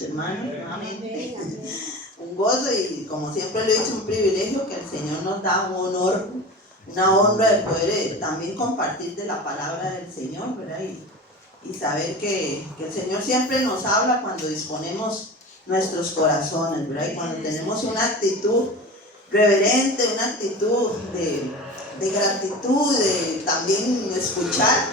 Hermano, nuevamente un gozo y como siempre lo he dicho, un privilegio que el Señor nos da, un honor, una honra de poder también compartir de la palabra del Señor, ¿verdad? Y saber que el Señor siempre nos habla cuando disponemos nuestros corazones, ¿verdad? Y cuando tenemos una actitud reverente, una actitud de gratitud, de también escuchar,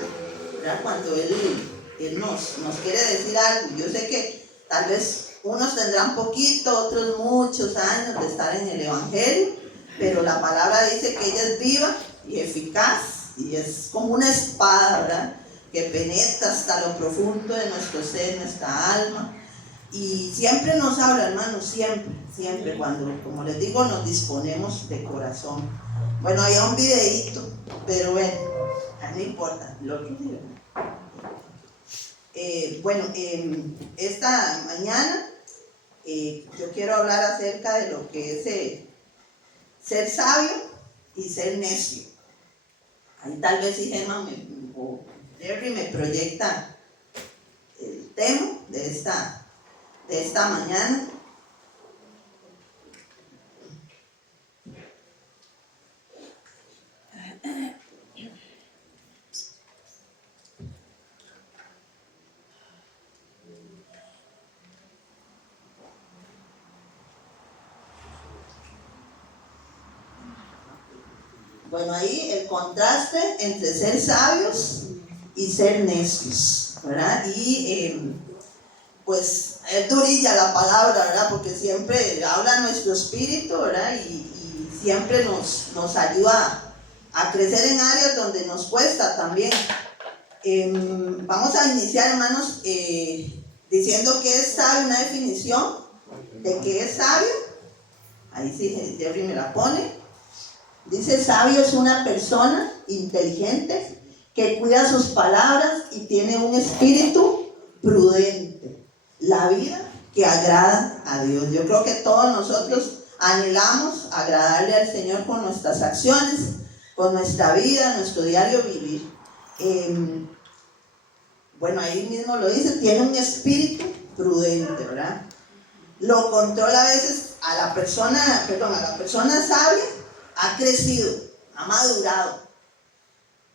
¿verdad? Cuando Él nos quiere decir algo. Yo sé que tal vez unos tendrán poquito, otros muchos años de estar en el Evangelio, pero la palabra dice que ella es viva y eficaz y es como una espada, ¿verdad? Que penetra hasta lo profundo de nuestro ser, nuestra alma. Y siempre nos habla, hermanos, siempre, cuando, como les digo, nos disponemos de corazón. Bueno, había un videíto, pero bueno, no importa, lo que digo. Esta mañana yo quiero hablar acerca de lo que es ser sabio y ser necio. Ahí tal vez si Gemma o Jerry me proyecta el tema de esta mañana. Bueno, ahí el contraste entre ser sabios y ser necios, ¿verdad? Y pues es durilla la palabra, ¿verdad? Porque siempre habla nuestro espíritu, ¿verdad? Y siempre nos ayuda a crecer en áreas donde nos cuesta también. Vamos a iniciar, hermanos, diciendo que es sabio, una definición de qué es sabio. Ahí sí, Jerry me la pone. Dice, sabio es una persona inteligente que cuida sus palabras y tiene un espíritu prudente. La vida que agrada a Dios. Yo creo que todos nosotros anhelamos agradarle al Señor con nuestras acciones, con nuestra vida, nuestro diario vivir. Bueno, ahí mismo lo dice, tiene un espíritu prudente, ¿verdad? Lo controla a veces a la persona sabia. Ha crecido, ha madurado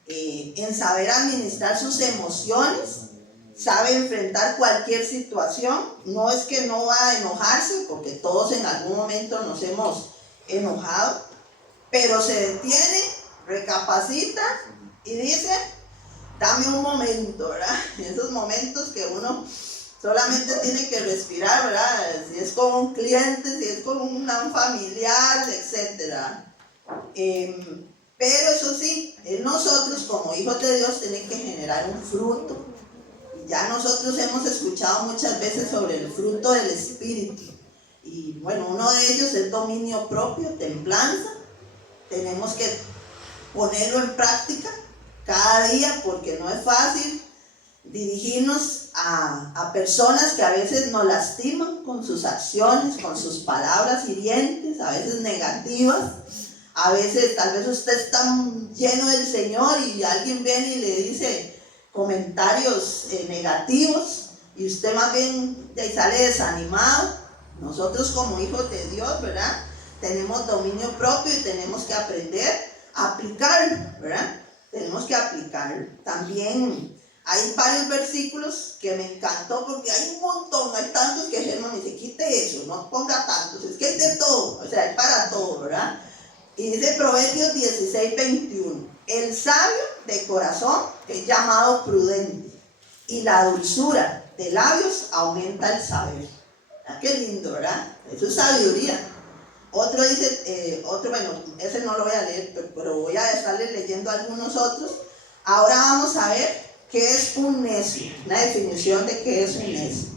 en saber administrar sus emociones, sabe enfrentar cualquier situación. No es que no va a enojarse, porque todos en algún momento nos hemos enojado, pero se detiene, recapacita y dice, dame un momento, ¿verdad? Esos momentos que uno solamente tiene que respirar, ¿verdad? Si es con un cliente, si es con un familiar, etcétera. Pero eso sí, nosotros como hijos de Dios tenemos que generar un fruto. Ya nosotros hemos escuchado muchas veces sobre el fruto del Espíritu. Y bueno, uno de ellos es dominio propio, templanza. Tenemos que ponerlo en práctica cada día porque no es fácil dirigirnos a personas que a veces nos lastiman con sus acciones, con sus palabras hirientes, a veces negativas. A veces tal vez usted está lleno del Señor y alguien viene y le dice comentarios negativos y usted más bien sale desanimado. Nosotros como hijos de Dios, ¿verdad? Tenemos dominio propio y tenemos que aprender a aplicarlo, ¿verdad? Tenemos que aplicarlo. También hay varios versículos que me encantó porque hay un montón, hay tantos que Germán me dice, quite eso, no ponga tantos, es que hay de todo, o sea, hay para todo, ¿verdad? Y dice Proverbios 16:21, el sabio de corazón es llamado prudente y la dulzura de labios aumenta el saber. ¿Ah, qué lindo, verdad? Eso es sabiduría. Otro dice, bueno, ese no lo voy a leer, pero voy a estarle leyendo algunos otros. Ahora vamos a ver qué es un necio, una definición de qué es un necio.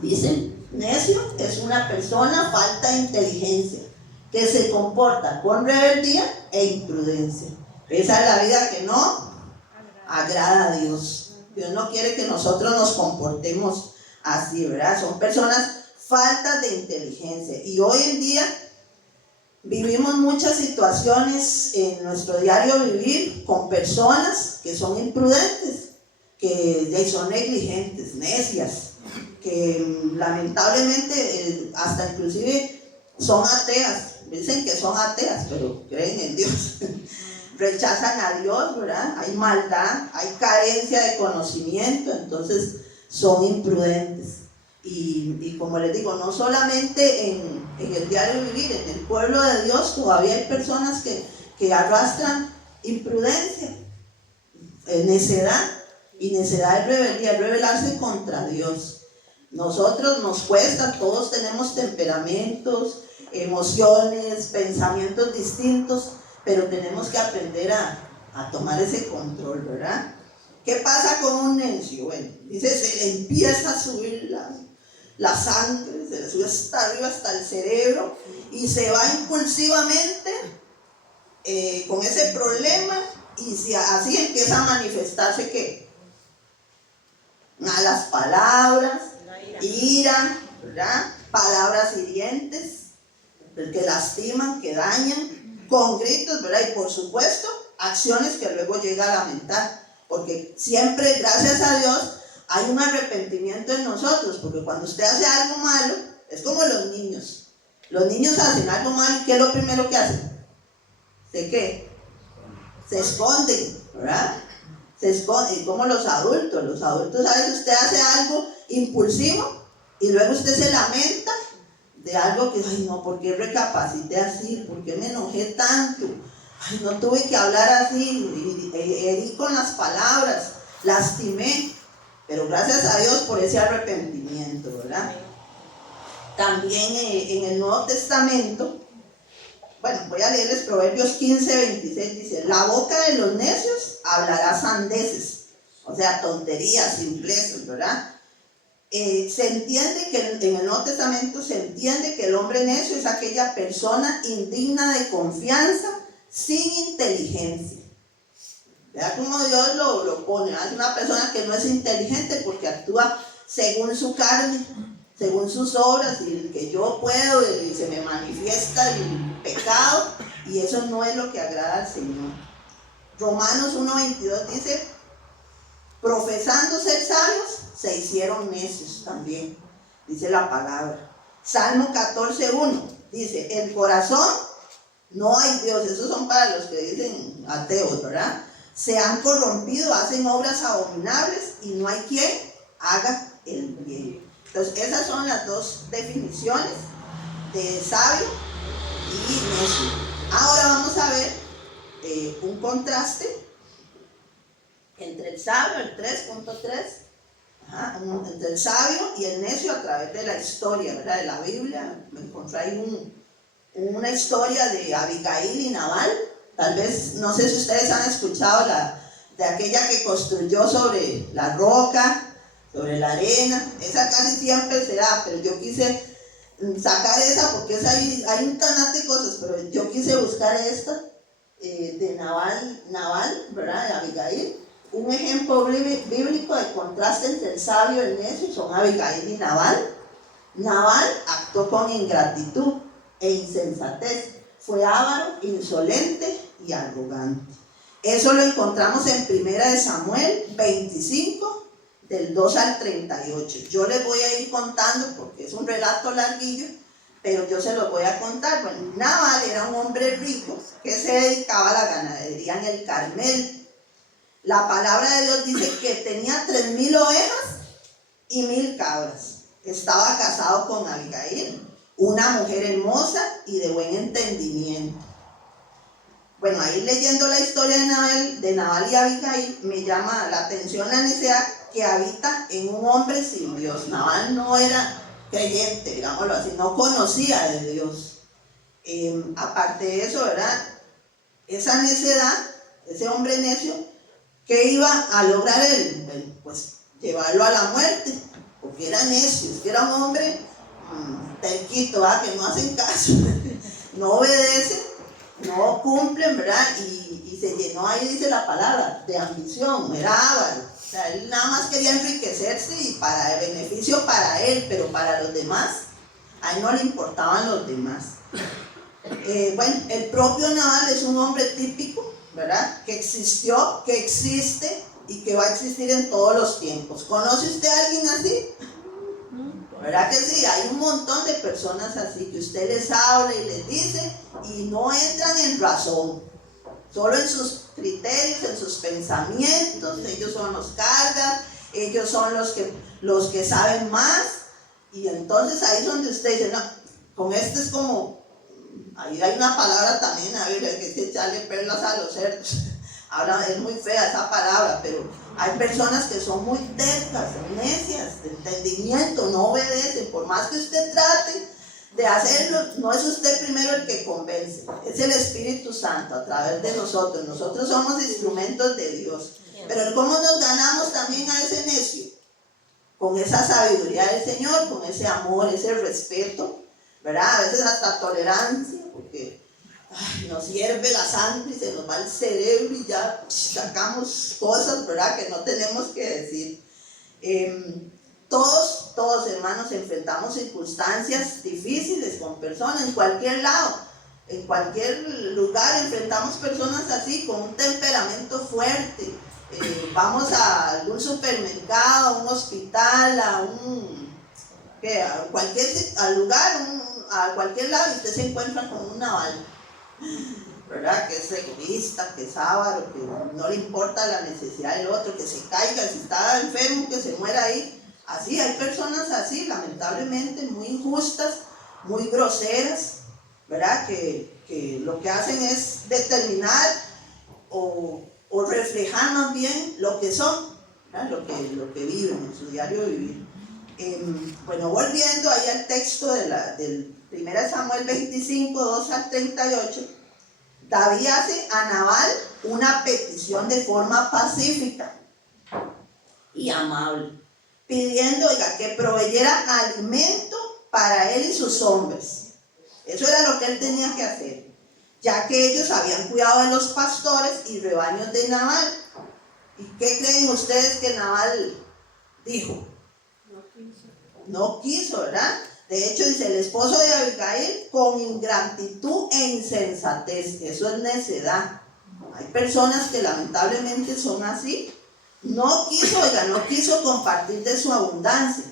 Dice, necio es una persona falta de inteligencia, que se comporta con rebeldía e imprudencia. Esa es la vida que no agrada a Dios. Dios no quiere que nosotros nos comportemos así, ¿verdad? Son personas faltas de inteligencia. Y hoy en día vivimos muchas situaciones en nuestro diario vivir con personas que son imprudentes, que son negligentes, necias, que lamentablemente hasta inclusive son ateas, dicen que son ateas, pero creen en Dios. Rechazan a Dios, ¿verdad? Hay maldad, hay carencia de conocimiento, entonces son imprudentes. Y como les digo, no solamente en el diario vivir, en el pueblo de Dios todavía hay personas que arrastran imprudencia, necedad, y necedad es rebeldía, es rebelarse contra Dios. Nosotros nos cuesta, todos tenemos temperamentos, emociones, pensamientos distintos, pero tenemos que aprender a tomar ese control, ¿verdad? ¿Qué pasa con un necio? Bueno, dice, se le empieza a subir la sangre, se le sube hasta arriba, hasta el cerebro, y se va impulsivamente con ese problema, y así empieza a manifestarse ¿qué? Malas palabras, ira, ¿verdad? Palabras hirientes, que lastiman, que dañan, con gritos, ¿verdad? Y por supuesto, acciones que luego llega a lamentar, porque siempre, gracias a Dios, hay un arrepentimiento en nosotros, porque cuando usted hace algo malo, es como los niños. Los niños hacen algo malo, ¿qué es lo primero que hacen? ¿De qué? Se esconden, ¿verdad? Se esconden, como los adultos a veces usted hace algo impulsivo y luego usted se lamenta de algo que, ay no, ¿por qué recapacité así? ¿Por qué me enojé tanto? Ay, no tuve que hablar así, herí con las palabras, lastimé, pero gracias a Dios por ese arrepentimiento, ¿verdad? También en el Nuevo Testamento, bueno, voy a leerles Proverbios 15:26, dice, la boca de los necios hablará sandeces, o sea, tonterías, simplezas, ¿verdad? Se entiende que en el Nuevo Testamento se entiende que el hombre necio es aquella persona indigna de confianza, sin inteligencia. Vea cómo Dios lo pone, es una persona que no es inteligente porque actúa según su carne, según sus obras, y el que yo puedo, y se me manifiesta el pecado, y eso no es lo que agrada al Señor. Romanos 1:22 dice, profesando ser sabios, se hicieron necios también, dice la palabra. Salmo 14:1 dice, el corazón, no hay Dios, esos son para los que dicen ateos, ¿verdad? Se han corrompido, hacen obras abominables y no hay quien haga el bien. Entonces esas son las dos definiciones de sabio y necio. Ahora vamos a ver un contraste entre el sabio, el 3.3, entre el sabio y el necio a través de la historia, ¿verdad? De la Biblia. Me encontré ahí una historia de Abigail y Nabal. Tal vez, no sé si ustedes han escuchado de aquella que construyó sobre la roca, sobre la arena. Esa casi siempre se da, pero yo quise sacar esa porque hay un tanate de cosas, pero yo quise buscar esta de Nabal, ¿verdad? De Abigail. Un ejemplo bíblico de contraste entre el sabio y el necio son Abigail y Nabal. Nabal actuó con ingratitud e insensatez, fue avaro, insolente y arrogante. Eso lo encontramos en 1 Samuel 25, del 2 al 38. Yo les voy a ir contando porque es un relato larguillo, pero yo se los voy a contar. Bueno, Nabal era un hombre rico que se dedicaba a la ganadería en el Carmel. La palabra de Dios dice que tenía 3,000 ovejas y 1,000 cabras. Estaba casado con Abigail, una mujer hermosa y de buen entendimiento. Bueno, ahí leyendo la historia de Nabal y Abigail, me llama la atención la necedad que habita en un hombre sin Dios. Nabal no era creyente, digámoslo así, no conocía de Dios. Aparte de eso, ¿verdad? Esa necedad, ese hombre necio, ¿qué iba a lograr él? Pues llevarlo a la muerte, porque era necio, es que era un hombre terquito, ¿verdad? Que no hacen caso, no obedecen, no cumplen, ¿verdad? Y se llenó, ahí dice la palabra, de ambición, era avaro. O sea, él nada más quería enriquecerse y para el beneficio para él, pero para los demás, a él no le importaban los demás. Bueno, el propio Nabal es un hombre típico, ¿verdad? Que existió, que existe y que va a existir en todos los tiempos. ¿Conoce usted a alguien así? ¿Verdad que sí? Hay un montón de personas así que usted les habla y les dice y no entran en razón, solo en sus criterios, en sus pensamientos. Ellos son los cargas, ellos son los que saben más, y entonces ahí es donde usted dice, no, con este es como, ahí hay una palabra también, a ver, que es echarle perlas a los cerdos. Ahora es muy fea esa palabra, pero hay personas que son muy tercas, necias, de entendimiento, no obedecen. Por más que usted trate de hacerlo, no es usted primero el que convence, es el Espíritu Santo a través de nosotros. Nosotros somos instrumentos de Dios. Pero ¿cómo nos ganamos también a ese necio? Con esa sabiduría del Señor, con ese amor, ese respeto, ¿verdad? A veces hasta tolerancia, porque nos hierve la sangre y se nos va el cerebro y ya sacamos cosas, ¿verdad?, que no tenemos que decir. Todos hermanos enfrentamos circunstancias difíciles con personas en cualquier lado, en cualquier lugar enfrentamos personas así, con un temperamento fuerte. Vamos a algún supermercado, a un hospital, a cualquier lugar, a cualquier lado, y usted se encuentra con un naval, ¿verdad? Que es egoísta, que es avaro, que no le importa la necesidad del otro, que se caiga, si está enfermo, que se muera ahí. Así, hay personas así, lamentablemente, muy injustas, muy groseras, ¿verdad? Que lo que hacen es determinar o reflejar más bien lo que son, ¿verdad? Lo que viven en su diario vivir. Bueno, volviendo ahí al texto del 1 Samuel 25, 2 al 38, David hace a Nabal una petición de forma pacífica y amable, pidiendo, oiga, que proveyera alimento para él y sus hombres. Eso era lo que él tenía que hacer, ya que ellos habían cuidado de los pastores y rebaños de Nabal. ¿Y qué creen ustedes que Nabal dijo? No quiso, ¿verdad? De hecho, dice el esposo de Abigail, con ingratitud e insensatez. Eso es necedad. Hay personas que lamentablemente son así. No quiso compartir de su abundancia.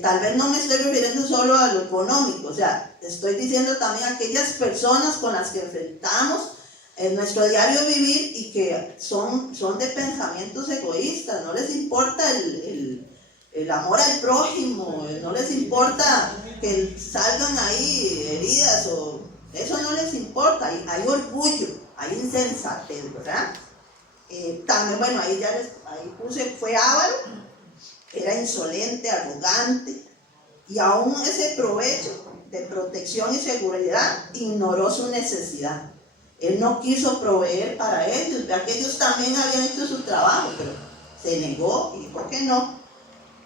Tal vez no me estoy refiriendo solo a lo económico, o sea, estoy diciendo también a aquellas personas con las que enfrentamos en nuestro diario vivir y que son de pensamientos egoístas. No les importa el amor al prójimo, no les importa que salgan ahí heridas, o eso no les importa. Hay orgullo, hay insensatez, ¿verdad? También, bueno, ahí puse, fue avaro, era insolente, arrogante, y aún ese provecho de protección y seguridad ignoró su necesidad. Él no quiso proveer para ellos, ya que ellos también habían hecho su trabajo, pero se negó y dijo que no.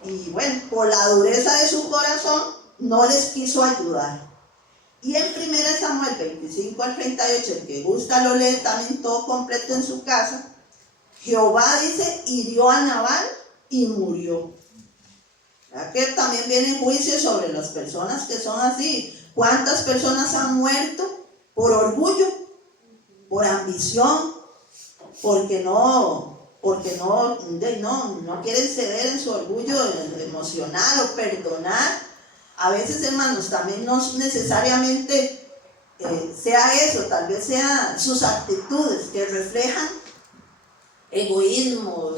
Y bueno, por la dureza de su corazón, no les quiso ayudar. Y en 1 Samuel 25 al 38, el que gusta lo lee también todo completo en su casa. Jehová, dice, hirió a Nabal y murió. ¿Verdad que también viene juicio sobre las personas que son así? ¿Cuántas personas han muerto por orgullo, por ambición, porque no quieren ceder en su orgullo emocional o perdonar? A veces, hermanos, también no necesariamente sea eso, tal vez sean sus actitudes que reflejan egoísmo,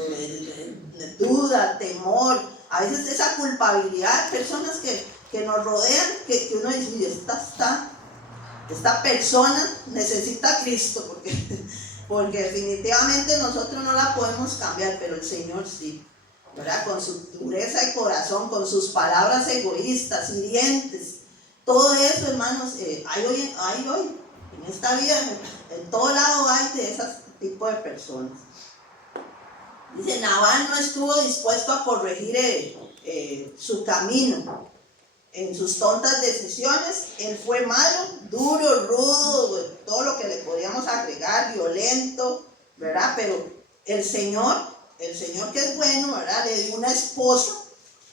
duda, temor, a veces esa culpabilidad. Personas que nos rodean, que uno dice, esta persona necesita a Cristo, porque definitivamente nosotros no la podemos cambiar, pero el Señor sí, ¿verdad? Con su dureza de corazón, con sus palabras egoístas, hirientes, todo eso, hermanos, hay hoy, en esta vida, en todo lado hay de ese tipo de personas. Dice, Nabal no estuvo dispuesto a corregir su camino en sus tontas decisiones. Él fue malo, duro, rudo, todo lo que le podíamos agregar, violento, ¿verdad? Pero el Señor que es bueno, ¿verdad?, le dio una esposa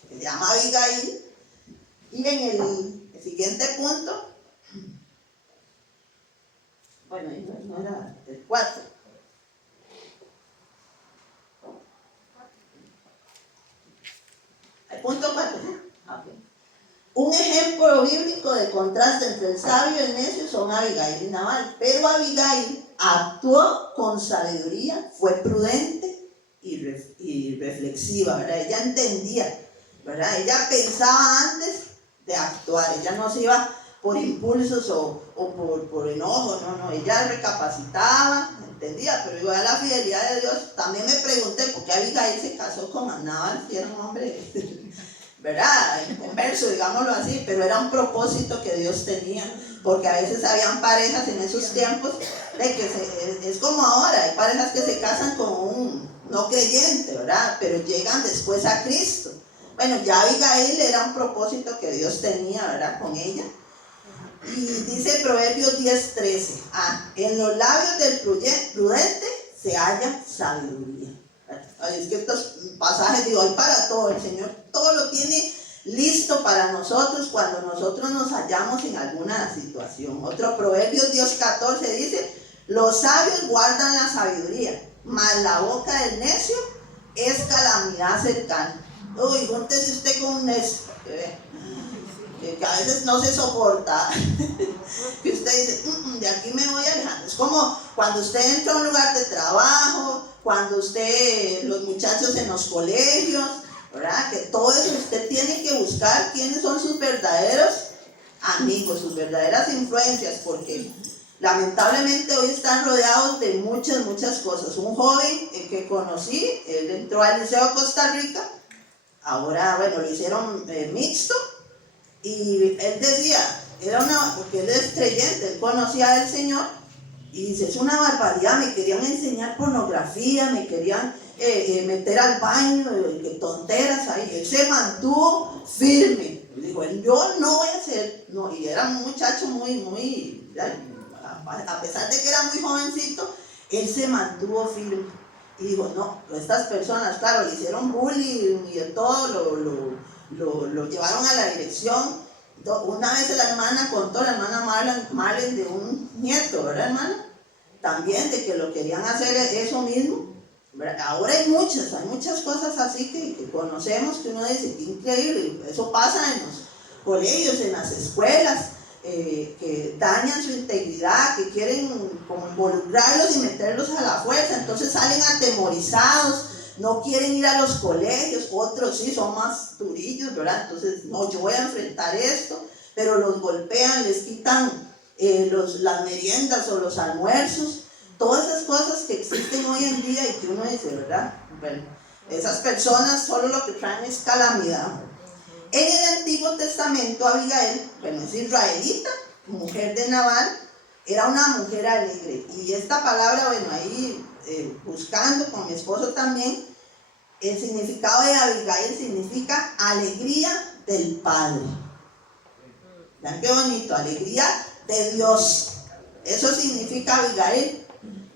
que se llama Abigail. Y en el siguiente punto, bueno, no era el 4. El punto 4, ¿sí? Okay. Un ejemplo bíblico de contraste entre el sabio y el necio son Abigail y Nabal. Pero Abigail actuó con sabiduría, fue prudente y reflexiva, ¿verdad? Ella entendía, ¿verdad? Ella pensaba antes de actuar, ella no se iba por impulsos o por enojo, no, ella recapacitaba, entendía, pero igual la fidelidad de Dios. También me pregunté por qué Abigail se casó con Nabal, si era un hombre, ¿verdad? Converso, digámoslo así, pero era un propósito que Dios tenía, porque a veces habían parejas en esos tiempos de que es como ahora, hay parejas que se casan con un no creyente, ¿verdad? Pero llegan después a Cristo. Bueno, ya Abigail era un propósito que Dios tenía, ¿verdad? Con ella. Y dice Proverbios 10:13, en los labios del prudente se halla sabiduría. Es que estos pasajes, digo, hay para todo. El Señor todo lo tiene listo para nosotros cuando nosotros nos hallamos en alguna situación. Otro Proverbios 10:14 dice, los sabios guardan la sabiduría, mas la boca del necio es calamidad cercana. Uy, júntese usted con un necio, que a veces no se soporta, que usted dice, de aquí me voy alejando. Es como cuando usted entra a un lugar de trabajo, cuando los muchachos en los colegios, ¿verdad? Que todo eso usted tiene que buscar quiénes son sus verdaderos amigos, sus verdaderas influencias, porque lamentablemente hoy están rodeados de muchas cosas. Un joven que conocí, él entró al Liceo Costa Rica, ahora, bueno, lo hicieron mixto, y él decía, porque él es creyente, él conocía al Señor, y dice, es una barbaridad, me querían enseñar pornografía, me querían meter al baño, que tonteras ahí. Él se mantuvo firme, dijo, yo no voy a hacer, no, y era un muchacho muy, a pesar de que era muy jovencito, él se mantuvo firme, y dijo, no, estas personas, claro, le hicieron bullying y de todo, lo llevaron a la dirección. Una vez la hermana contó, la hermana Marlen, de un nieto, ¿verdad, hermana? También de que lo querían hacer eso mismo, ¿verdad? Ahora hay muchas cosas así que conocemos, que uno dice, qué increíble. Eso pasa en los colegios, en las escuelas, que dañan su integridad, que quieren como involucrarlos y meterlos a la fuerza, entonces salen atemorizados, no quieren ir a los colegios. Otros sí son más durillos, ¿verdad? Entonces, no, yo voy a enfrentar esto, pero los golpean, les quitan las meriendas o los almuerzos, todas esas cosas que existen hoy en día y que uno dice, ¿verdad? Bueno, esas personas solo lo que traen es calamidad. En el Antiguo Testamento, Abigail, bueno, es israelita, mujer de Nabal, era una mujer alegre. Y esta palabra, bueno, ahí buscando con mi esposo también, el significado de Abigail significa alegría del Padre. ¿Vean qué bonito? Alegría de Dios. Eso significa Abigail.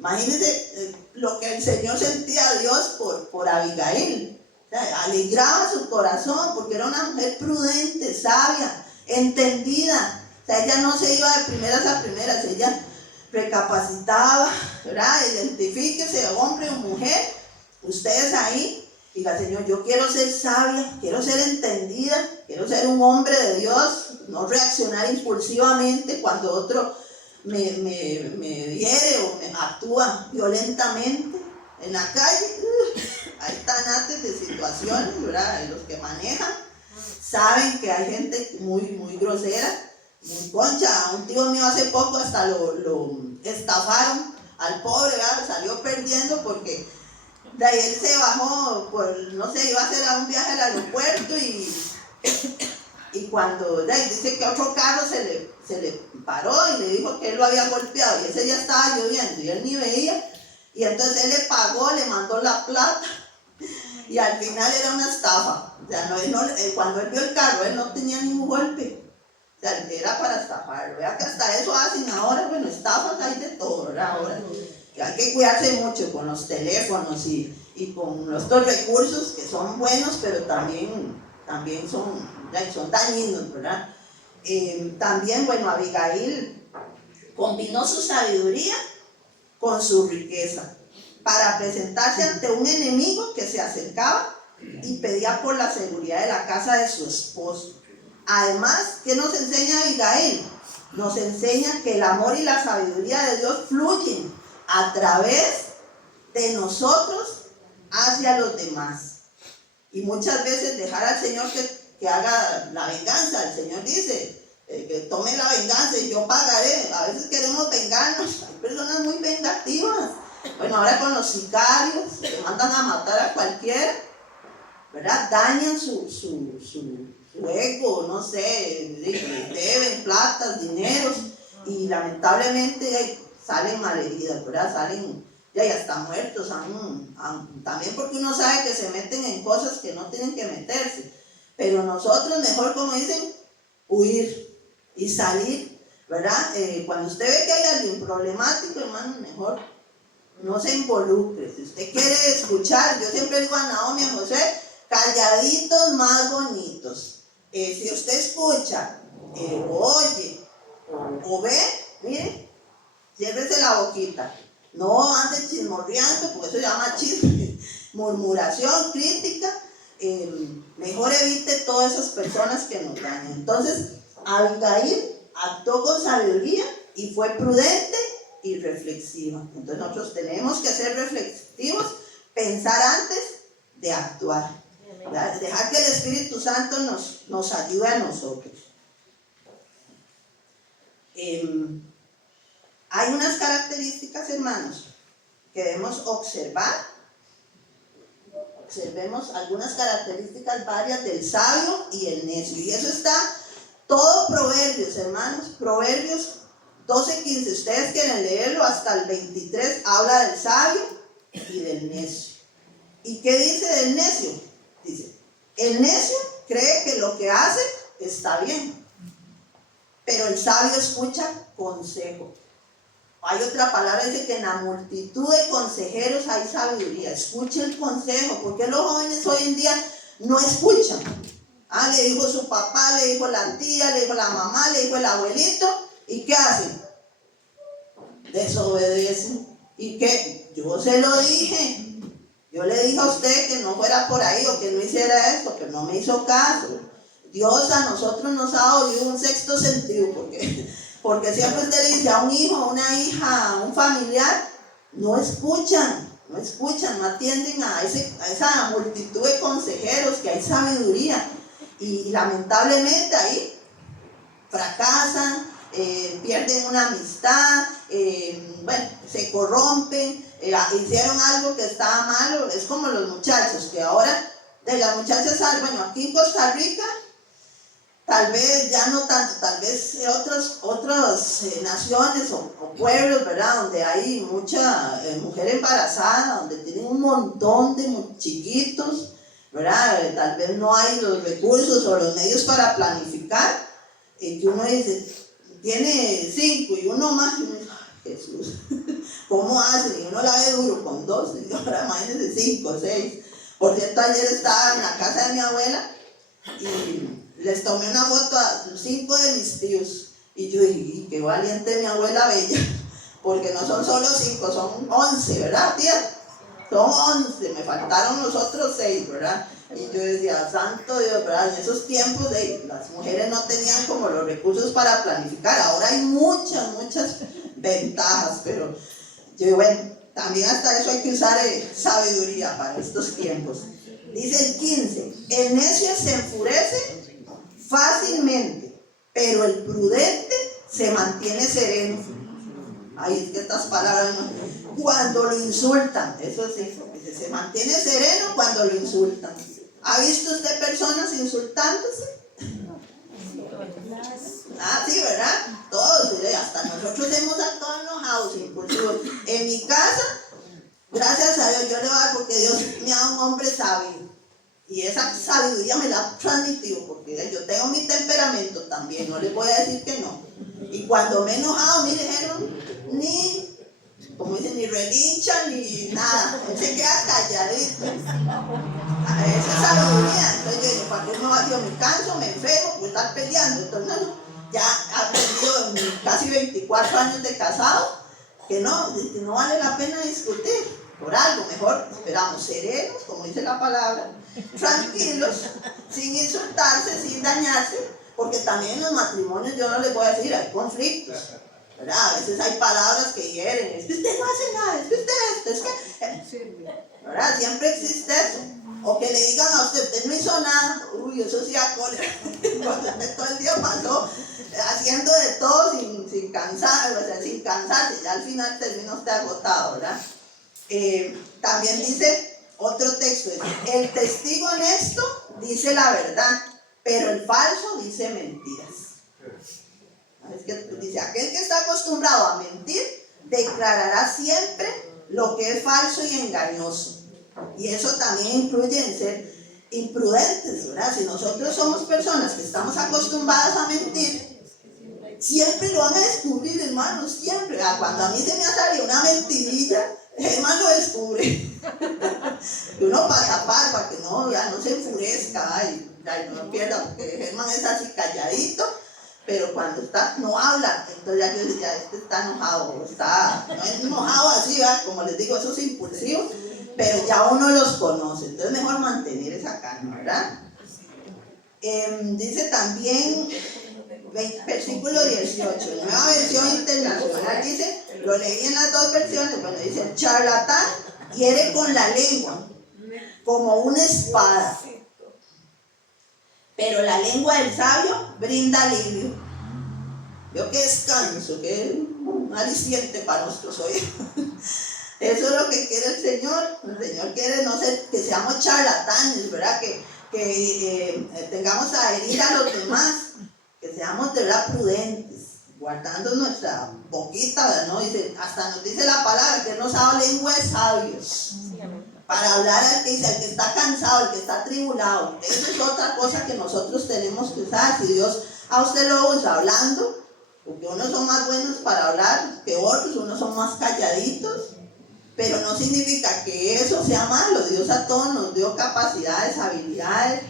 Imagínense lo que el Señor sentía a Dios por Abigail. O sea, alegraba su corazón porque era una mujer prudente, sabia, entendida. O sea, ella no se iba de primeras a primeras, ella recapacitaba, ¿verdad? Identifíquese, hombre o mujer, ustedes ahí, diga, Señor, yo quiero ser sabia, quiero ser entendida, quiero ser un hombre de Dios, no reaccionar impulsivamente cuando otro me hiere o me actúa violentamente. En la calle hay tanates de situaciones, ¿verdad? Y los que manejan saben que hay gente muy grosera, muy concha. Un tío mío hace poco hasta lo estafaron al pobre, ¿verdad? Salió perdiendo porque de ahí él se bajó, no sé, iba a hacer un viaje al aeropuerto y cuando dice que otro carro se le paró y le dijo que él lo había golpeado, y ese día estaba lloviendo y él ni veía, y entonces él le pagó, le mandó la plata, y al final era una estafa. O sea, cuando él vio el carro, él no tenía ningún golpe, o sea, era para estafarlo. Vea que hasta eso hacen ahora, bueno, estafas hay de todo, ¿verdad? Ahora hay que cuidarse mucho con los teléfonos y con estos recursos que son buenos, pero también son dañinos, ¿verdad? También, bueno, Abigail combinó su sabiduría con su riqueza para presentarse ante un enemigo que se acercaba y pedía por la seguridad de la casa de su esposo. Además, ¿qué nos enseña Abigail? Nos enseña que el amor y la sabiduría de Dios fluyen a través de nosotros hacia los demás. Y muchas veces dejar al Señor que haga la venganza. El Señor dice que tome la venganza y yo pagaré. A veces queremos vengarnos. Hay personas muy vengativas. Bueno, ahora con los sicarios que mandan a matar a cualquiera, ¿verdad? Dañan su ego, no sé, deben platas, dineros, y lamentablemente salen malheridas, ¿verdad? Salen ya hasta muertos, también porque uno sabe que se meten en cosas que no tienen que meterse. Pero nosotros mejor, como dicen, huir y salir, ¿verdad? Cuando usted ve que hay alguien problemático, hermano, mejor no se involucre. Si usted quiere escuchar, yo siempre digo a Naomi, a José, calladitos más bonitos. Si usted escucha, oye o ve, mire, ciérrese la boquita. No ande chismorreando, porque eso se llama chisme, murmuración, crítica. Mejor evite todas esas personas que nos dañan. Entonces, Abigail actuó con sabiduría y fue prudente y reflexiva. Entonces nosotros tenemos que ser reflexivos, pensar antes de actuar, ¿verdad? Dejar que el Espíritu Santo nos ayude a nosotros. Hay unas características, hermanos, que debemos observar. Observemos algunas características varias del sabio y el necio. Y eso está todo Proverbios, hermanos. Proverbios 12:15. Ustedes quieren leerlo hasta el 23. Habla del sabio y del necio. ¿Y qué dice del necio? Dice, el necio cree que lo que hace está bien, pero el sabio escucha consejo. Hay otra palabra que dice que en la multitud de consejeros hay sabiduría. Escuche el consejo. ¿Por qué los jóvenes hoy en día no escuchan? Le dijo su papá, le dijo la tía, le dijo la mamá, le dijo el abuelito. ¿Y qué hacen? Desobedecen. ¿Y qué? Yo se lo dije. Yo le dije a usted que no fuera por ahí o que no hiciera esto, pero no me hizo caso. Dios a nosotros nos ha dado un sexto sentido, porque siempre usted le dice a un hijo, a una hija, a un familiar, no escuchan, no atienden a esa multitud de consejeros, que hay sabiduría, y lamentablemente ahí fracasan, pierden una amistad, se corrompen, hicieron algo que estaba malo. Es como los muchachos, que ahora, de las muchachas, aquí en Costa Rica, tal vez ya no tanto, tal vez otras naciones o pueblos, ¿verdad? Donde hay mucha mujer embarazada, donde tienen un montón de chiquitos, ¿verdad? Tal vez no hay los recursos o los medios para planificar, que uno dice, tiene 5 y uno más, y uno dice, ay, Jesús, ¿cómo hacen? Y uno la ve duro con 2, y ahora imagínense 5, 6. Por cierto, ayer estaba en la casa de mi abuela y les tomé una foto a 5 de mis tíos. Y yo dije, qué valiente mi abuela bella, porque no son solo 5, son 11, ¿verdad, tía? Son 11, me faltaron los otros 6, ¿verdad? Y yo decía, santo Dios, ¿verdad? En esos tiempos las mujeres no tenían como los recursos para planificar. Ahora hay muchas ventajas, pero yo, también hasta eso hay que usar sabiduría para estos tiempos. Dice el 15, el necio se enfurece fácilmente, pero el prudente se mantiene sereno. Ay, es que estas palabras, cuando lo insultan, eso sí, se mantiene sereno cuando lo insultan. ¿Ha visto usted personas insultándose? Sí, ¿verdad? Todos, hasta nosotros hemos actuado enojados, impulsivos. En mi casa, gracias a Dios, yo le voy a dar, porque Dios me ha dado un hombre sabio. Y esa sabiduría me la ha transmitido, porque yo tengo mi temperamento también, no les voy a decir que no. Y cuando me he enojado, me dijeron, como dicen, ni relincha ni nada, él se queda calladito. Esa sabiduría. Entonces yo digo, ¿para qué yo me canso, me enfermo por estar peleando? Entonces ya he aprendido en mis casi 24 años de casado que no vale la pena discutir por algo. Mejor esperamos serenos, como dice la palabra, tranquilos, sin insultarse, sin dañarse, Porque también en los matrimonios yo no les voy a decir, hay conflictos, ¿verdad? A veces hay palabras que hieren, es que usted no hace nada, es que usted esto, es que... ¿verdad? Siempre existe eso. O que le digan a usted, usted no hizo nada, uy, eso sí da cólera. Cuando usted todo el día pasó haciendo de todo sin cansar, o sea, sin cansarse, ya al final termina usted agotado, ¿verdad? También dice otro texto, el testigo honesto dice la verdad, pero el falso dice mentiras. Es que dice, aquel que está acostumbrado a mentir, declarará siempre lo que es falso y engañoso. Y eso también incluye en ser imprudentes, ¿verdad? Si nosotros somos personas que estamos acostumbradas a mentir, siempre lo van a descubrir, hermano, siempre. Cuando a mí se me ha salido una mentirilla, Germán lo descubre. Y uno para tapar, para que no, ya no se enfurezca, no pierda, porque Germán es así calladito, pero cuando está, no habla. Entonces ya yo decía, este está enojado, no es enojado así, ¿verdad? Como les digo, eso es impulsivo, pero ya uno los conoce, entonces mejor mantener esa calma, ¿verdad? Dice también, versículo 18, nueva versión internacional, dice, lo leí en las dos versiones, bueno, dice, el charlatán hiere con la lengua, como una espada, pero la lengua del sabio brinda alivio. Yo qué descanso, qué aliciente para nuestros oídos. Eso es lo que quiere el Señor. El Señor quiere no ser, que seamos charlatanes, ¿verdad? Que tengamos a herir a los demás, que seamos de verdad prudentes, guardando nuestra boquita, ¿verdad? ¿No? Dice, hasta nos dice la palabra que Él nos ha dado lengua de sabios, para hablar al que está cansado, al que está atribulado. Eso es otra cosa que nosotros tenemos que usar. Si Dios a usted lo usa hablando, porque unos son más buenos para hablar que otros, unos son más calladitos, pero no significa que eso sea malo. Dios a todos nos dio capacidades, habilidades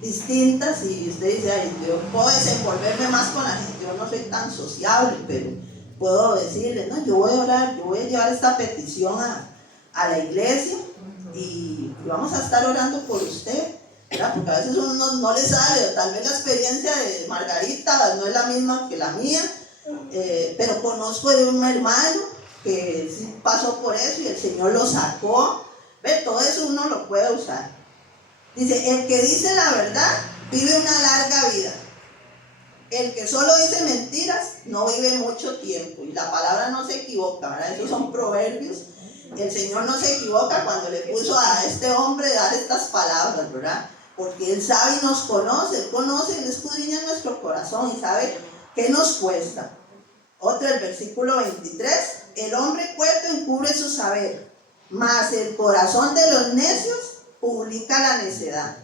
distintas, y usted dice, ay, yo puedo desenvolverme más con la gente, yo no soy tan sociable, pero puedo decirle, no, yo voy a orar, yo voy a llevar esta petición a la iglesia, y vamos a estar orando por usted, ¿verdad? Porque a veces uno no le sale, tal vez la experiencia de Margarita no es la misma que la mía, pero conozco de un hermano que sí pasó por eso y el Señor lo sacó. ¿Ve? Todo eso uno lo puede usar. Dice, el que dice la verdad vive una larga vida. El que solo dice mentiras no vive mucho tiempo. Y la palabra no se equivoca, ¿verdad? Esos son proverbios. El Señor no se equivoca cuando le puso a este hombre dar estas palabras, ¿verdad? Porque Él sabe y nos conoce. Él conoce, Él escudriña nuestro corazón y sabe qué nos cuesta. Otro, el versículo 23. El hombre cuerdo encubre su saber, mas el corazón de los necios publica la necedad.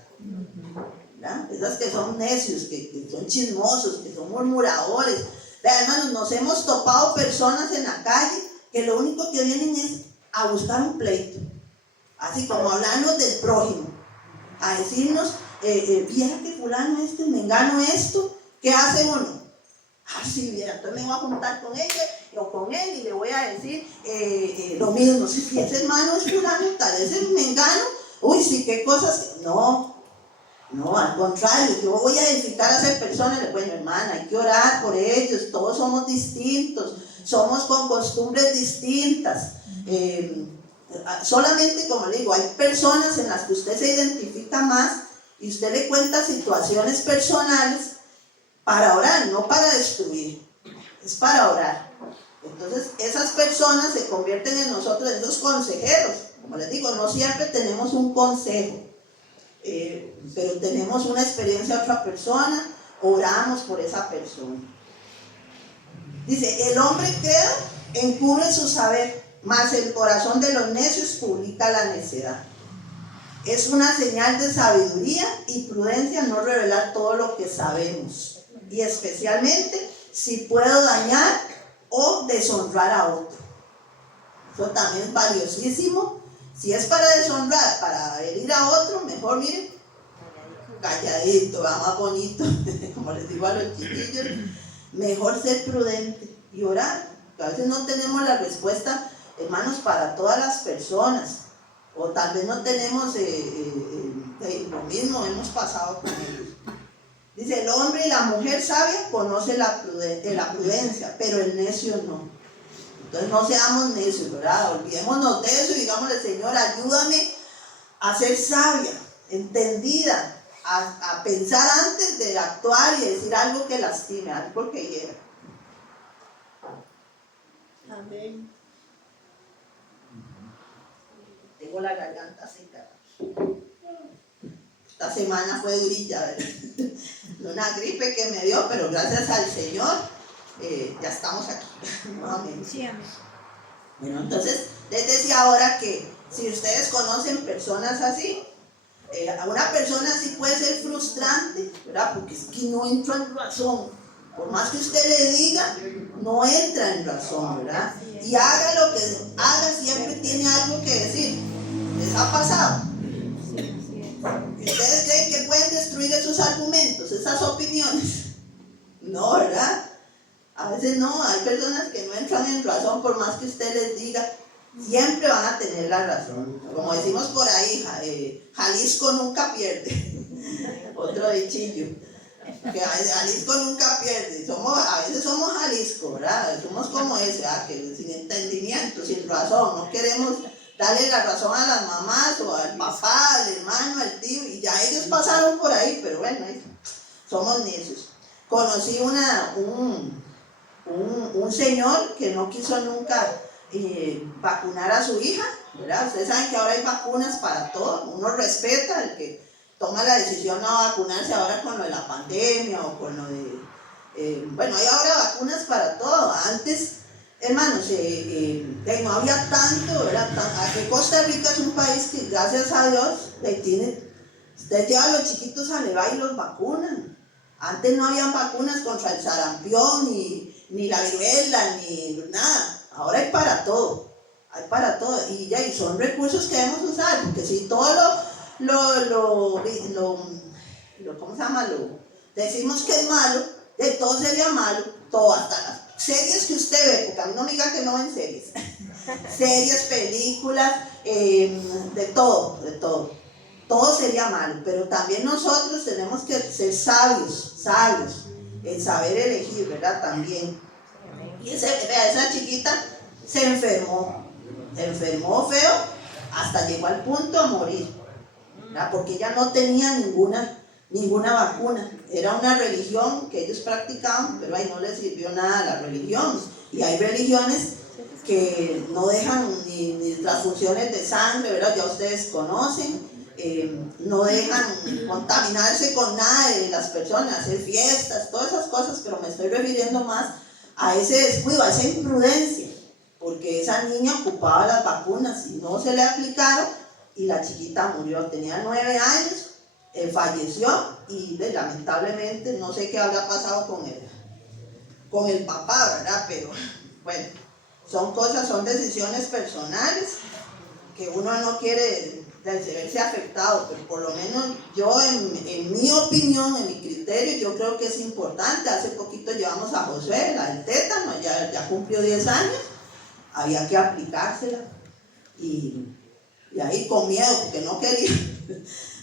¿Verdad? Esas que son necios, que son chismosos, que son murmuradores. Vean, hermanos, nos hemos topado personas en la calle que lo único que vienen es a buscar un pleito, así como hablarnos del prójimo, a decirnos, viera que fulano esto, mengano esto, ¿qué hace uno? Sí, viera, entonces me voy a juntar con ella o con él y le voy a decir lo mismo. Si ese hermano es fulano, tal vez es mengano, uy, sí, qué cosas. No, al contrario, yo voy a edificar a esa persona. Bueno, hermana, hay que orar por ellos, todos somos distintos, somos con costumbres distintas. Solamente, como le digo, hay personas en las que usted se identifica más y usted le cuenta situaciones personales para orar, no para destruir, es para orar. Entonces esas personas se convierten en nosotros, en esos consejeros. Como les digo, no siempre tenemos un consejo, pero tenemos una experiencia de otra persona, oramos por esa persona. Dice, el hombre queda, encubre su saber, mas el corazón de los necios publica la necedad. Es una señal de sabiduría y prudencia no revelar todo lo que sabemos, y especialmente si puedo dañar o deshonrar a otro. Eso también es valiosísimo. Si es para deshonrar, para herir a otro, mejor miren, calladito, más bonito, como les digo a los chiquillos, mejor ser prudente y orar. A veces no tenemos la respuesta, hermanos, para todas las personas, o tal vez no tenemos lo mismo, hemos pasado con ellos. Dice, el hombre y la mujer sabia conocen la prudencia, pero el necio no. Entonces no seamos necios, ¿verdad? Olvidémonos de eso y digámosle, Señor, ayúdame a ser sabia, entendida, a pensar antes de actuar y decir algo que lastime, algo que hiera. Amén. Tengo la garganta seca. Esta semana fue durilla, ¿verdad? Una gripe que me dio, pero gracias al Señor ya estamos aquí. Amén. Sí, amén. Bueno, entonces les decía ahora que si ustedes conocen personas así, una persona así puede ser frustrante, ¿verdad? Porque es que no entra en razón. Por más que usted le diga, no entra en razón, ¿verdad? Y haga lo que haga, siempre tiene algo que decir. ¿Les ha pasado? ¿Y ustedes creen que pueden destruir esos argumentos, esas opiniones? No, ¿verdad? A veces no, hay personas que no entran en razón por más que usted les diga, siempre van a tener la razón. Como decimos por ahí, Jalisco nunca pierde. Otro dichillo. Que Jalisco nunca pierde. A veces somos Jalisco, ¿verdad? Somos como ese, que sin entendimiento, sin razón. No queremos darle la razón a las mamás o al papá, al hermano, al tío. Y ya ellos pasaron por ahí, pero bueno, somos necios. Conocí un señor que no quiso nunca vacunar a su hija, ¿verdad? Ustedes saben que ahora hay vacunas para todo. Uno respeta al que toma la decisión no vacunarse ahora con lo de la pandemia o con lo de... bueno, hay ahora vacunas para todo. Antes, hermanos, no había tanto, ¿verdad? Aquí Costa Rica es un país que, gracias a Dios, usted lleva a los chiquitos a Leva y los vacunan. Antes no habían vacunas contra el sarampión, ni la viruela, ni nada. Ahora hay para todo. Hay para todo. Y son recursos que debemos usar, porque si todo ¿cómo se llama? Decimos que es malo, de todo sería malo, todo, hasta las series que usted ve, porque a mí no me diga que no ven series. Series, películas, de todo. Todo sería malo, pero también nosotros tenemos que ser sabios, en saber elegir, ¿verdad? También. Y esa chiquita se enfermó feo, hasta llegó al punto a morir, ¿verdad? Porque ella no tenía ninguna vacuna. Era una religión que ellos practicaban, pero ahí no les sirvió nada la religión. Y hay religiones que no dejan ni transfusiones de sangre, ¿verdad? Ya ustedes conocen. No dejan contaminarse con nada de las personas, hacer fiestas, todas esas cosas, pero me estoy refiriendo más a ese descuido, a esa imprudencia, porque esa niña ocupaba las vacunas y no se le aplicaron y la chiquita murió. Tenía 9 años, falleció y lamentablemente no sé qué habrá pasado con el papá, ¿verdad? Pero bueno, son decisiones personales que uno no quiere verse afectado, pero por lo menos yo en mi opinión, en mi criterio, yo creo que es importante. Hace poquito llevamos a Josué, el tétano, ya cumplió 10 años, había que aplicársela y ahí con miedo porque no quería,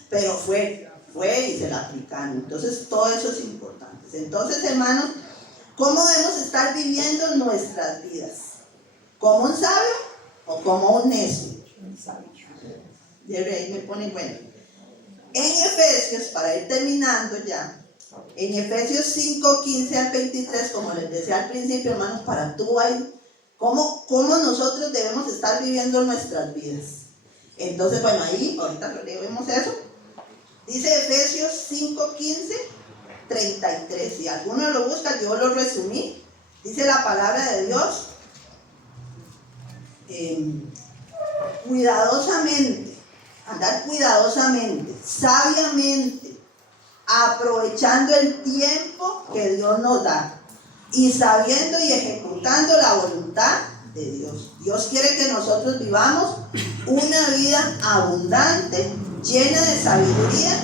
pero fue y se la aplicaron. Entonces todo eso es importante. Entonces, hermanos, ¿cómo debemos estar viviendo nuestras vidas? ¿Como un sabio o como un necio? Un sabio. Y ahí me pone, bueno, en Efesios, para ir terminando ya, en Efesios 5, 15 al 23, como les decía al principio, hermanos, para tú ahí, ¿cómo nosotros debemos estar viviendo nuestras vidas? Entonces, bueno, ahí, ahorita vemos eso. Dice Efesios 5, 15, 33. Si alguno lo busca, yo lo resumí. Dice la palabra de Dios, cuidadosamente, andar cuidadosamente, sabiamente, aprovechando el tiempo que Dios nos da y sabiendo y ejecutando la voluntad de Dios. Dios quiere que nosotros vivamos una vida abundante, llena de sabiduría,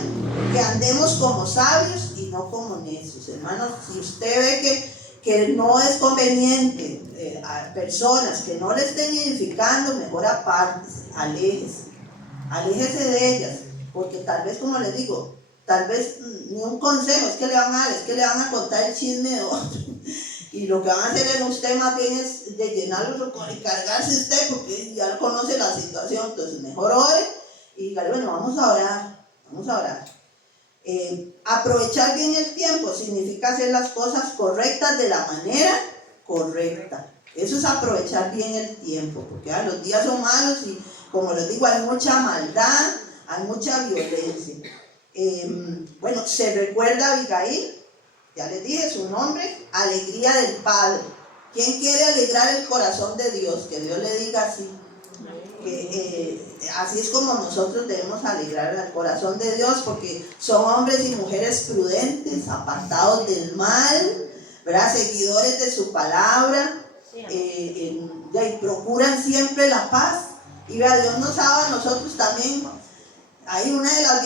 que andemos como sabios y no como necios. Hermanos, si usted ve que no es conveniente a personas que no le estén edificando, mejor apártese, aléjese de ellas, porque tal vez, como les digo, tal vez ni un consejo, es que le van a dar, es que le van a contar el chisme de otro. Y lo que van a hacer en usted más bien es de llenarlo y cargarse usted, porque ya conoce la situación. Entonces mejor ore y dígale, bueno, vamos a orar, vamos a orar. Aprovechar bien el tiempo significa hacer las cosas correctas de la manera correcta. Eso es aprovechar bien el tiempo, porque los días son malos y, como les digo, hay mucha maldad, hay mucha violencia. Bueno, se recuerda a Abigail, ya les dije su nombre, alegría del Padre. ¿Quién quiere alegrar el corazón de Dios? Que Dios le diga así. Así es como nosotros debemos alegrar el corazón de Dios, porque son hombres y mujeres prudentes, apartados del mal, ¿verdad? Seguidores de su palabra, y procuran siempre la paz. Y vea, Dios nos daba a nosotros también, hay una de las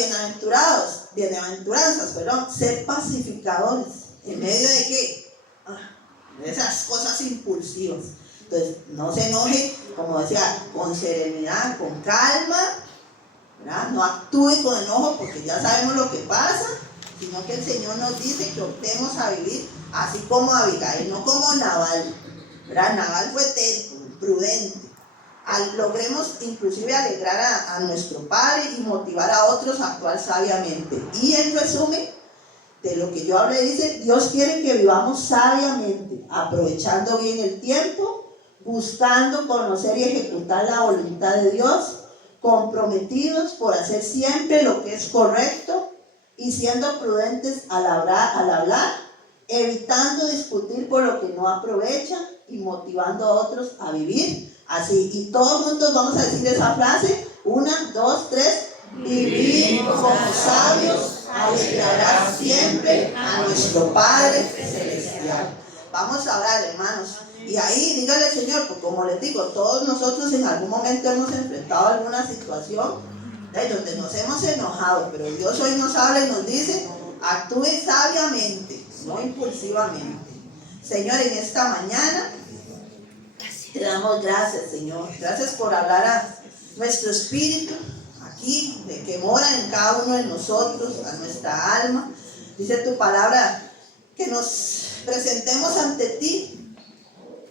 bienaventuranzas, ser pacificadores. ¿En medio de qué? De esas cosas impulsivas. Entonces, no se enoje, como decía, con serenidad, con calma, ¿verdad? No actúe con enojo, porque ya sabemos lo que pasa, sino que el Señor nos dice que optemos a vivir así como Abigail, no como Nabal, ¿verdad? Nabal fue terco, prudente. Logremos inclusive alegrar a nuestro Padre y motivar a otros a actuar sabiamente. Y en resumen, de lo que yo hablé, dice, Dios quiere que vivamos sabiamente, aprovechando bien el tiempo, buscando conocer y ejecutar la voluntad de Dios, comprometidos por hacer siempre lo que es correcto y siendo prudentes al hablar, evitando discutir por lo que no aprovecha y motivando a otros a vivir así. Y todos juntos vamos a decir esa frase: 1, 2, 3. Vivir como sabios alegrará siempre a nuestro Padre Celestial. Vamos a orar, hermanos. Y ahí dígale al Señor, porque como les digo, todos nosotros en algún momento hemos enfrentado alguna situación donde nos hemos enojado, pero Dios hoy nos habla y nos dice: actúe sabiamente, no impulsivamente. Señor, en esta mañana te damos gracias, Señor. Gracias por hablar a nuestro espíritu aquí, de que mora en cada uno de nosotros, a nuestra alma. Dice tu palabra que nos presentemos ante ti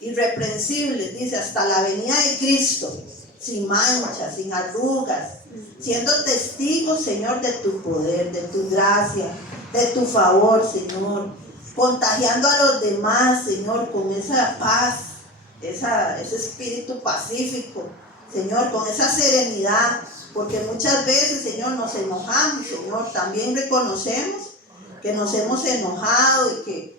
irreprensibles, dice, hasta la venida de Cristo, sin manchas, sin arrugas, siendo testigos, Señor, de tu poder, de tu gracia, de tu favor, Señor, contagiando a los demás, Señor, con esa paz, ese espíritu pacífico, Señor, con esa serenidad, porque muchas veces, Señor, nos enojamos, Señor, también reconocemos que nos hemos enojado y que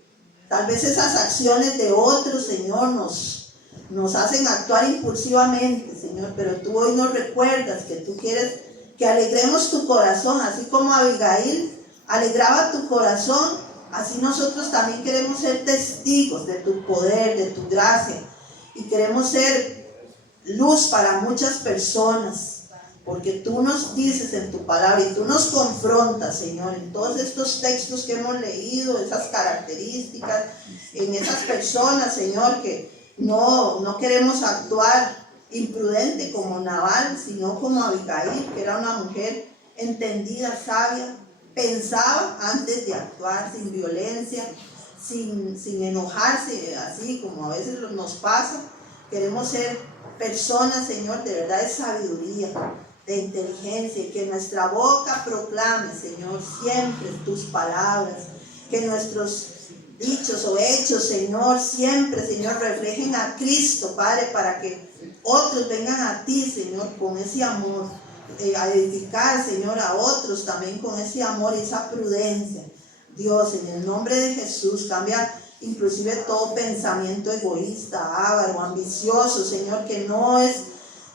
tal vez esas acciones de otros, Señor, nos hacen actuar impulsivamente, Señor, pero tú hoy nos recuerdas que tú quieres que alegremos tu corazón, así como Abigail alegraba tu corazón, así nosotros también queremos ser testigos de tu poder, de tu gracia, y queremos ser luz para muchas personas, porque tú nos dices en tu palabra y tú nos confrontas, Señor, en todos estos textos que hemos leído, esas características, en esas personas, Señor, que no queremos actuar imprudente como Nabal, sino como Abigail, que era una mujer entendida, sabia, pensaba antes de actuar, sin violencia, sin enojarse, así como a veces nos pasa. Queremos ser personas, Señor, de verdad de sabiduría, de inteligencia, y que nuestra boca proclame, Señor, siempre tus palabras, que nuestros dichos o hechos, Señor, siempre, Señor, reflejen a Cristo, Padre, para que otros vengan a ti, Señor, con ese amor, a edificar, Señor, a otros también con ese amor y esa prudencia. Dios, en el nombre de Jesús, cambia inclusive todo pensamiento egoísta, avaro, ambicioso, Señor, que no es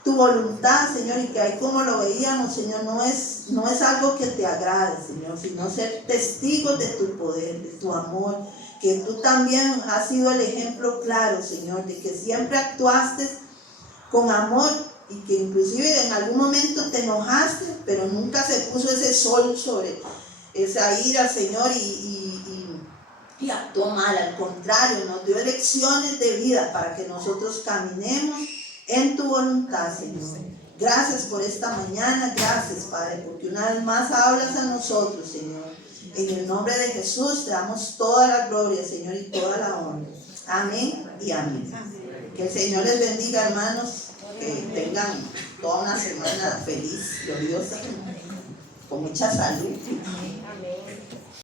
tu voluntad, Señor, y que ahí como lo veíamos, Señor, no es algo que te agrade, Señor, sino ser testigos de tu poder, de tu amor, que tú también has sido el ejemplo claro, Señor, de que siempre actuaste con amor y que inclusive en algún momento te enojaste, pero nunca se puso ese sol sobre esa ira, Señor, y actuó mal. Al contrario, nos dio lecciones de vida para que nosotros caminemos en tu voluntad, Señor. Gracias por esta mañana, gracias, Padre, porque una vez más hablas a nosotros, Señor. En el nombre de Jesús te damos toda la gloria, Señor, y toda la honra. Amén y amén. Que el Señor les bendiga, hermanos, que tengan toda una semana feliz, gloriosa, con mucha salud.